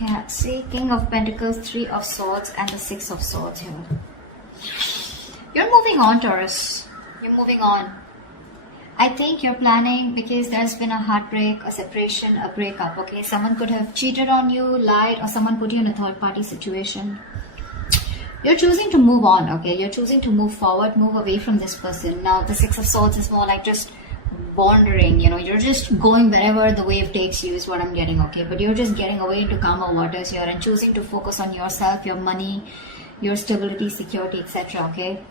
Yeah, see, King of Pentacles, Three of Swords, and the Six of Swords here. You're moving on, Taurus. You're moving on. I think you're planning because there's been a heartbreak, a separation, a breakup, okay? Someone could have cheated on you, lied, or someone put you in a third-party situation. You're choosing to move on, okay? You're choosing to move forward, move away from this person. Now, the Six of Swords is more like just wandering, you know, you're just going wherever the wave takes you is what I'm getting, okay? But you're just getting away into calmer waters here and choosing to focus on yourself, your money, your stability, security, etc., okay?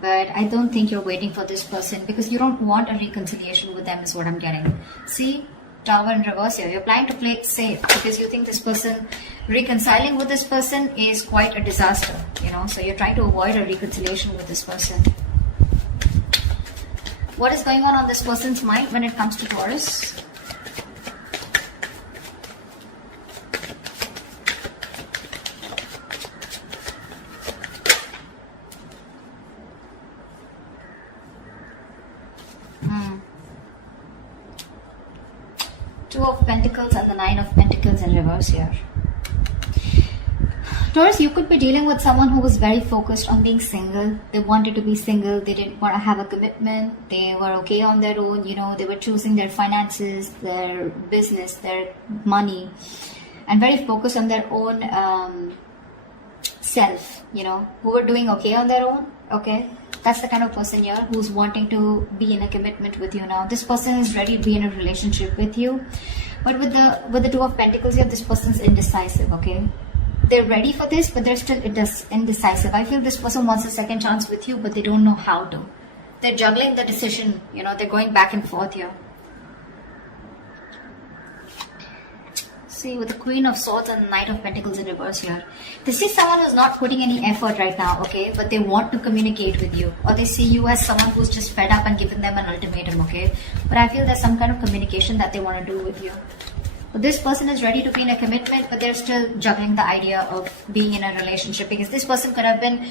But I don't think you're waiting for this person because you don't want a reconciliation with them is what I'm getting. See, Tower in reverse here. You're planning to play it safe because you think this person, reconciling with this person is quite a disaster, you know. So you're trying to avoid a reconciliation with this person. What is going on this person's mind when it comes to Taurus? Two of Pentacles and the Nine of Pentacles in reverse here. Taurus, you could be dealing with someone who was very focused on being single. They wanted to be single. They didn't want to have a commitment. They were okay on their own. You know, they were choosing their finances, their business, their money, and very focused on their own self, you know, who were doing okay on their own. Okay. That's the kind of person here who's wanting to be in a commitment with you now. This person is ready to be in a relationship with you. But with the Two of Pentacles here, this person's indecisive, okay? They're ready for this, but they're still indecisive. I feel this person wants a second chance with you, but they don't know how to. They're juggling the decision, you know, they're going back and forth here. See, with the Queen of Swords and the Knight of Pentacles in reverse here. This is someone who's not putting any effort right now, okay? But they want to communicate with you. Or they see you as someone who's just fed up and given them an ultimatum, okay? But I feel there's some kind of communication that they want to do with you. But this person is ready to be in a commitment, but they're still juggling the idea of being in a relationship. Because this person could have been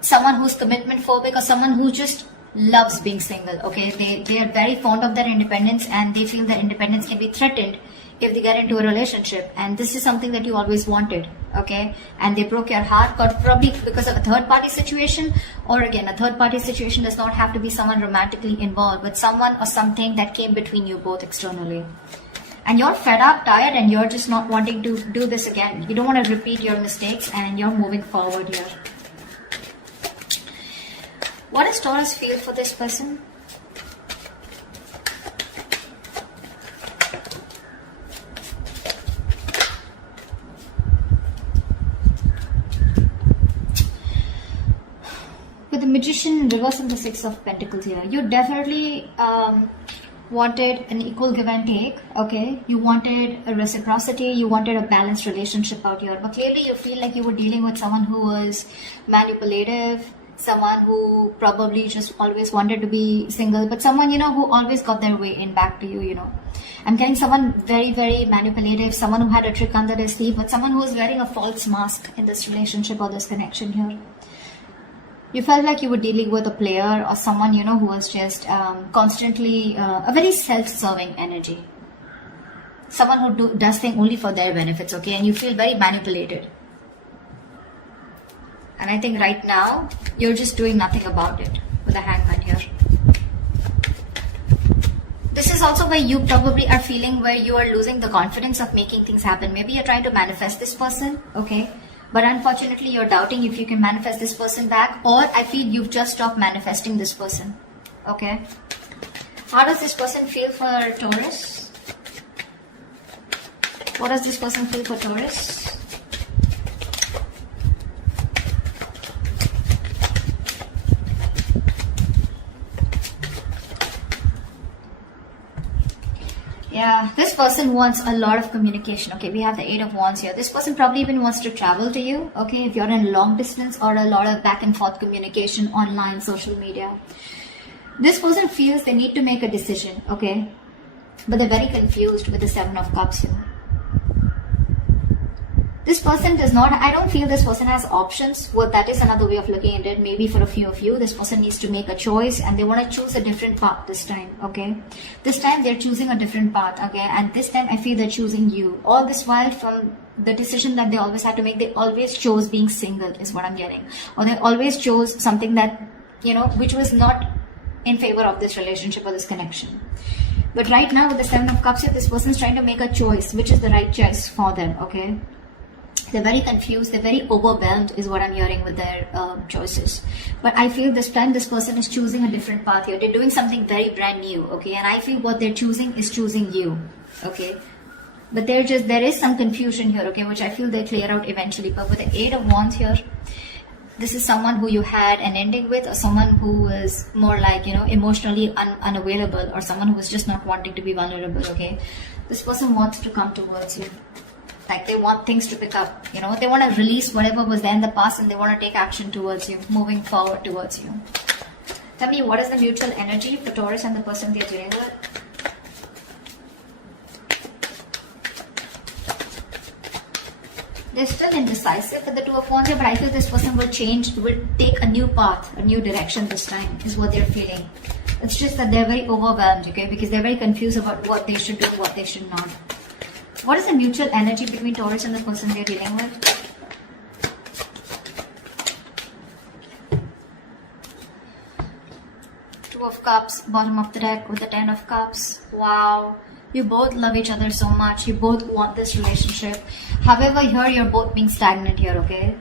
someone who's commitment phobic or someone who just loves being single, okay? They are very fond of their independence and they feel their independence can be threatened if they get into a relationship, and this is something that you always wanted, okay? And they broke your heart, probably because of a third-party situation, or again, a third-party situation does not have to be someone romantically involved, but someone or something that came between you both externally. And you're fed up, tired, and you're just not wanting to do this again. You don't want to repeat your mistakes, and you're moving forward here. What does Taurus feel for this person? With the Magician reversing the Six of Pentacles here, you definitely wanted an equal give and take, okay? You wanted a reciprocity, you wanted a balanced relationship out here, but clearly you feel like you were dealing with someone who was manipulative, someone who probably just always wanted to be single, but someone, you know, who always got their way in back to you, you know. I'm getting someone very, very manipulative, someone who had a trick under their sleeve, but someone who was wearing a false mask in this relationship or this connection here. You felt like you were dealing with a player or someone, you know, who was just constantly a very self-serving energy. Someone who does things only for their benefits, okay? And you feel very manipulated. And I think right now, you're just doing nothing about it with the Hangman here. This is also where you probably are feeling where you are losing the confidence of making things happen. Maybe you're trying to manifest this person, okay? But unfortunately, you're doubting if you can manifest this person back, or I feel you've just stopped manifesting this person, okay? How does this person feel for Taurus? What does this person feel for Taurus? Yeah, this person wants a lot of communication. Okay, we have the Eight of Wands here. This person probably even wants to travel to you. Okay, if you're in long distance, or a lot of back and forth communication online, social media. This person feels they need to make a decision. Okay, but they're very confused with the Seven of Cups here. This person does not, I don't feel this person has options. Well, that is another way of looking at it. Maybe for a few of you, this person needs to make a choice and they want to choose a different path this time, okay? This time they're choosing a different path, okay? And this time I feel they're choosing you. All this while, from the decision that they always had to make, they always chose being single is what I'm getting. Or they always chose something that, you know, which was not in favor of this relationship or this connection. But right now with the Seven of Cups here, this person is trying to make a choice, which is the right choice for them, okay? They're very confused, they're very overwhelmed is what I'm hearing with their choices. But I feel this time this person is choosing a different path here. They're doing something very brand new, okay? And I feel what they're choosing is choosing you, okay? But there is some confusion here, okay? Which I feel they'll clear out eventually. But with the Eight of Wands here, this is someone who you had an ending with, or someone who is more like, you know, emotionally unavailable, or someone who is just not wanting to be vulnerable, okay? This person wants to come towards you. Like they want things to pick up, you know, they want to release whatever was there in the past and they want to take action towards you, moving forward towards you. Tell me, what is the mutual energy for Taurus and the person they're dealing with? They're still indecisive with the Two of Wands here, but I feel this person will change, will take a new path, a new direction this time, is what they're feeling. It's just that they're very overwhelmed, okay, because they're very confused about what they should do, what they should not. What is the mutual energy between Taurus and the person they're dealing with? Two of Cups, bottom of the deck with the Ten of Cups. Wow. You both love each other so much. You both want this relationship. However, here you're both being stagnant here, okay?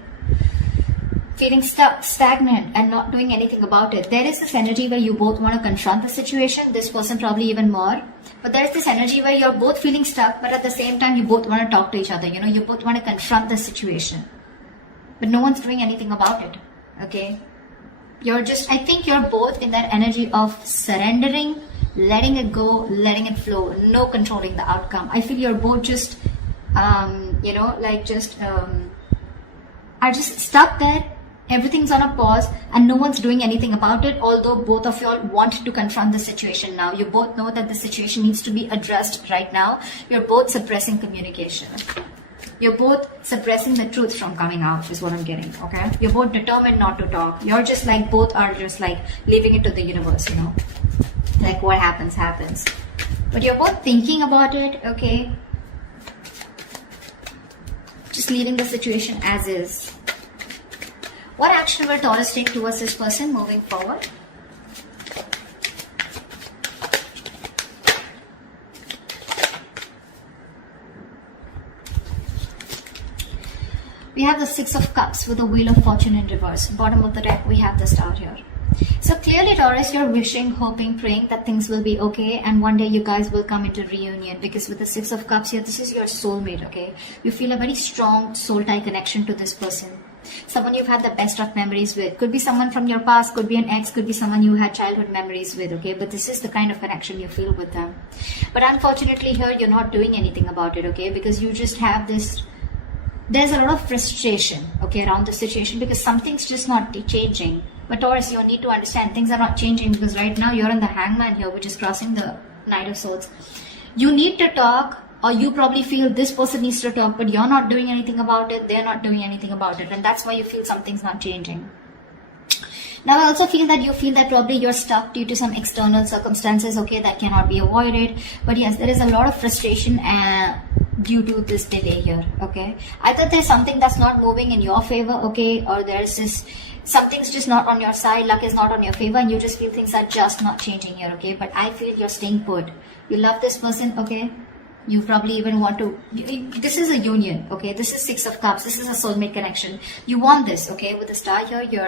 Feeling stuck, stagnant and not doing anything about it. There is this energy where you both want to confront the situation. This person probably even more. But there's this energy where you're both feeling stuck, but at the same time you both want to talk to each other. You know, you both want to confront the situation. But no one's doing anything about it, okay? You're just, I think you're both in that energy of surrendering, letting it go, letting it flow, no controlling the outcome. I feel you're both just, you know, like just, are just stuck there. Everything's on a pause and no one's doing anything about it, although both of y'all want to confront the situation now. You both know that the situation needs to be addressed right now. You're both suppressing communication. You're both suppressing the truth from coming out is what I'm getting, okay? You're both determined not to talk. You're just like, both are just like leaving it to the universe, you know? Like what happens, happens. But you're both thinking about it, okay? Just leaving the situation as is. What action will Taurus take towards this person moving forward? We have the Six of Cups with the Wheel of Fortune in reverse. Bottom of the deck, we have the Star here. So clearly, Taurus, you're wishing, hoping, praying that things will be okay and one day you guys will come into reunion, because with the Six of Cups here, this is your soulmate, okay? You feel a very strong soul tie connection to this person. Someone you've had the best of memories with. Could be someone from your past, could be an ex, could be someone you had childhood memories with, okay? But this is the kind of connection you feel with them. But unfortunately here, you're not doing anything about it, okay? Because you just have this, there's a lot of frustration, okay, around the situation because something's just not changing. But Taurus, you need to understand things are not changing because right now you're in the Hangman here, which is crossing the Knight of Swords. You need to talk, or you probably feel this person needs to talk, but you're not doing anything about it, they're not doing anything about it, and that's why you feel something's not changing. Now I also feel that you feel that probably you're stuck due to some external circumstances, okay, that cannot be avoided. But yes, there is a lot of frustration due to this delay here, okay? Either there's something that's not moving in your favor, okay, or there's this, something's just not on your side, luck is not on your favor, and you just feel things are just not changing here, okay? But I feel you're staying put. You love this person, okay? You probably even want to, this is a union, okay? This is Six of Cups. This is a soulmate connection. You want this, okay? With the Star here, you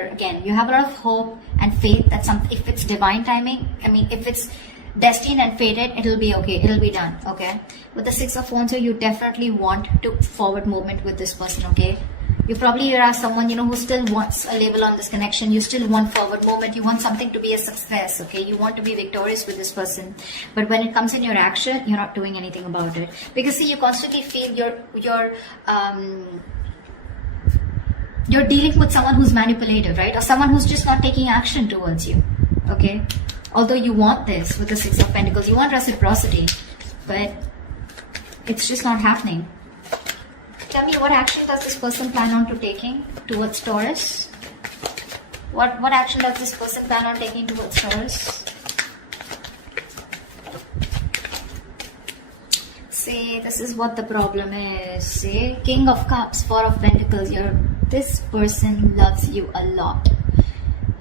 have a lot of hope and faith that if it's divine timing, I mean, if it's destined and fated, it'll be okay. It'll be done, okay? With the Six of Wands here, you definitely want to forward movement with this person, okay? You probably are someone, you know, who still wants a label on this connection. You still want forward movement. You want something to be a success, okay? You want to be victorious with this person. But when it comes in your action, you're not doing anything about it. Because see, you constantly feel you're dealing with someone who's manipulative, right? Or someone who's just not taking action towards you, okay? Although you want this with the Six of Pentacles, you want reciprocity, but it's just not happening. tell me, what action does this person plan on to taking towards Taurus? What action does this person plan on taking towards Taurus? See, this is what the problem is. See, King of Cups, Four of Pentacles. This person loves you a lot.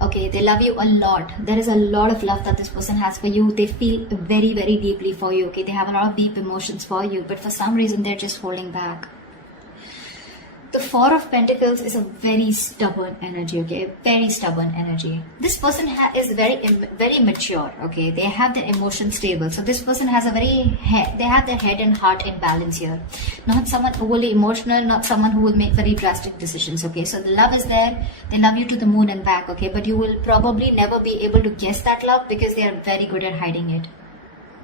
Okay, they love you a lot. There is a lot of love that this person has for you. They feel very, very deeply for you. Okay, they have a lot of deep emotions for you, but for some reason they're just holding back. The Four of Pentacles is a very stubborn energy, okay? Very stubborn energy. This person is very mature, okay? They have their emotions stable. So this person has they have their head and heart in balance here. Not someone overly emotional, not someone who will make very drastic decisions, okay? So the love is there. They love you to the moon and back, okay? But you will probably never be able to guess that love because they are very good at hiding it.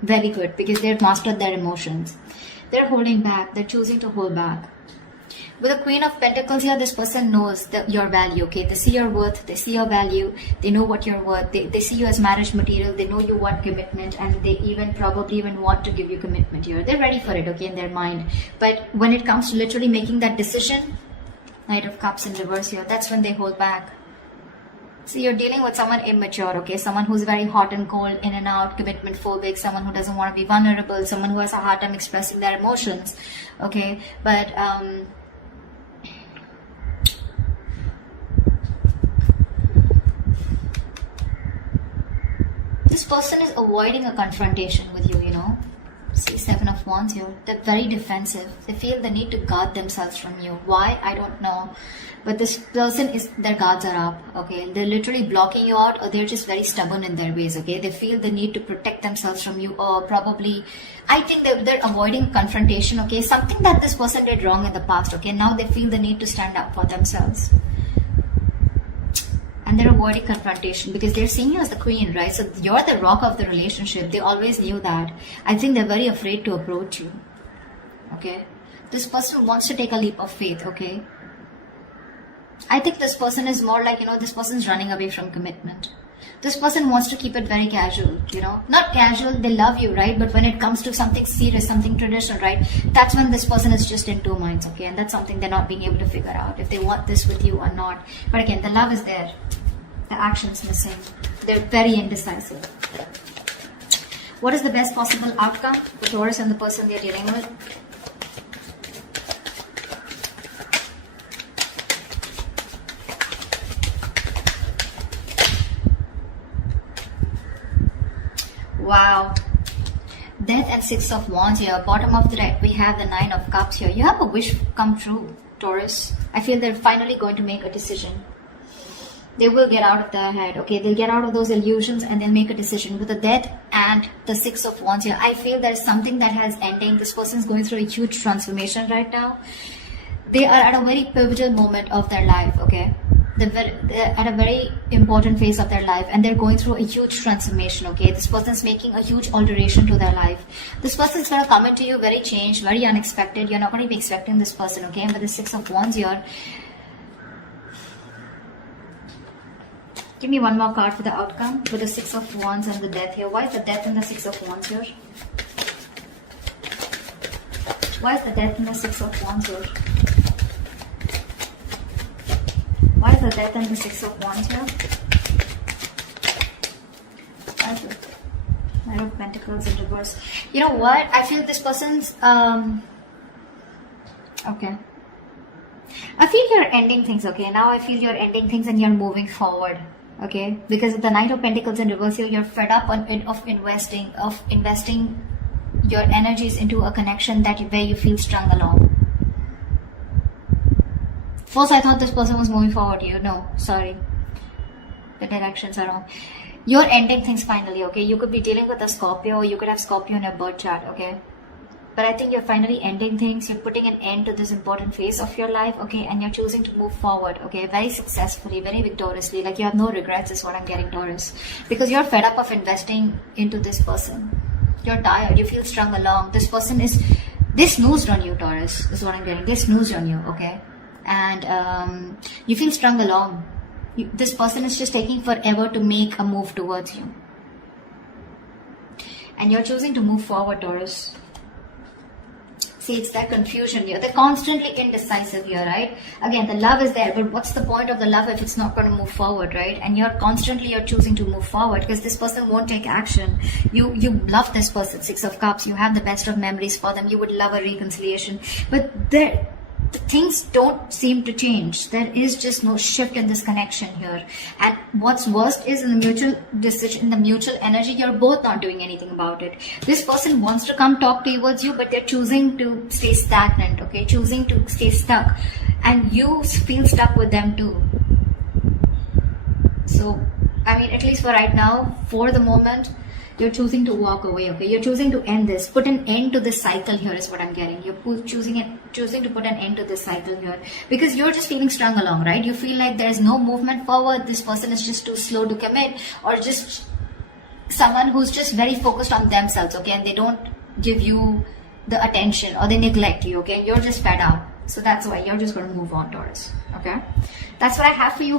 Very good, because they've mastered their emotions. They're holding back. They're choosing to hold back. With the Queen of Pentacles here, this person knows your value, okay? They see your worth, they see your value, they know what you're worth, they see you as marriage material, they know you want commitment, and they probably want to give you commitment here. They're ready for it, okay, in their mind. But when it comes to literally making that decision, Knight of Cups in reverse here, that's when they hold back. So you're dealing with someone immature, okay? Someone who's very hot and cold, in and out, commitment phobic, someone who doesn't want to be vulnerable, someone who has a hard time expressing their emotions, okay? But, this person is avoiding a confrontation with you, you know. See, Seven of Wands here. They're very defensive. They feel the need to guard themselves from you. Why? I don't know. But this person their guards are up, okay? They're literally blocking you out, or they're just very stubborn in their ways, okay? They feel the need to protect themselves from you, or probably, I think they're avoiding confrontation, okay? Something that this person did wrong in the past, okay? Now they feel the need to stand up for themselves. And they're avoiding confrontation because they're seeing you as the queen, right? So you're the rock of the relationship. They always knew that. I think they're very afraid to approach you, okay? This person wants to take a leap of faith, okay? I think this person is more like, you know, this person's running away from commitment. This person wants to keep it very casual, you know? Not casual, they love you, right? But when it comes to something serious, something traditional, right? That's when this person is just in two minds, okay? And that's something they're not being able to figure out, if they want this with you or not. But again, the love is there. The action's missing. They're very indecisive. What is the best possible outcome for Taurus and the person they're dealing with? Wow. Death and Six of Wands here. Bottom of the deck, we have the Nine of Cups here. You have a wish come true, Taurus. I feel they're finally going to make a decision. They will get out of their head, okay? They'll get out of those illusions and they'll make a decision. With the Death and the Six of Wands here, I feel there's something that has ending. This person's going through a huge transformation right now. They are at a very pivotal moment of their life, okay? They're at a very important phase of their life and they're going through a huge transformation, okay? This person's making a huge alteration to their life. This person's going to come into you very changed, very unexpected. You're not going to be expecting this person, okay? And with the Six of Wands here, give me one more card for the outcome with the Six of Wands and the Death here. Why is the Death and the Six of Wands here? Why is the Death and the Six of Wands here? Why is the Death and the Six of Wands here? Why is the Knight of Pentacles in reverse? You know what? I feel this person's okay. I feel you're ending things, okay? Now I feel you're ending things and you're moving forward. Okay, because of the Knight of Pentacles in reverse here, you're fed up of investing your energies into a connection where you feel strung along. First, I thought this person was moving forward here. No, sorry, the directions are wrong. You're ending things finally. Okay, you could be dealing with a Scorpio, or you could have Scorpio in your birth chart. Okay. But I think you're finally ending things. You're putting an end to this important phase of your life, okay? And you're choosing to move forward, okay? Very successfully, very victoriously. Like you have no regrets is what I'm getting, Taurus. Because you're fed up of investing into this person. You're tired. You feel strung along. This person they snoozed on you, Taurus, is what I'm getting. They snoozed on you, okay? And you feel strung along. This person is just taking forever to make a move towards you. And you're choosing to move forward, Taurus. See, it's that confusion here. They're constantly indecisive here, right? Again, the love is there, but what's the point of the love if it's not going to move forward, right? And you're choosing to move forward because this person won't take action. You love this person, Six of Cups. You have the best of memories for them. You would love a reconciliation, but things don't seem to change. There is just no shift in this connection here. And what's worst is in the mutual decision, in the mutual energy, you're both not doing anything about it. This person wants to come talk towards you, but they're choosing to stay stagnant, okay? Choosing to stay stuck. And you feel stuck with them too. So, I mean, at least for right now, for the moment, you're choosing to walk away, okay? You're choosing to end this. Put an end to this cycle here is what I'm getting. You're choosing to put an end to this cycle here because you're just feeling strung along, right? You feel like there's no movement forward. This person is just too slow to commit, or just someone who's just very focused on themselves, okay? And they don't give you the attention, or they neglect you, okay? You're just fed up. So that's why you're just going to move on, Taurus, okay? That's what I have for you.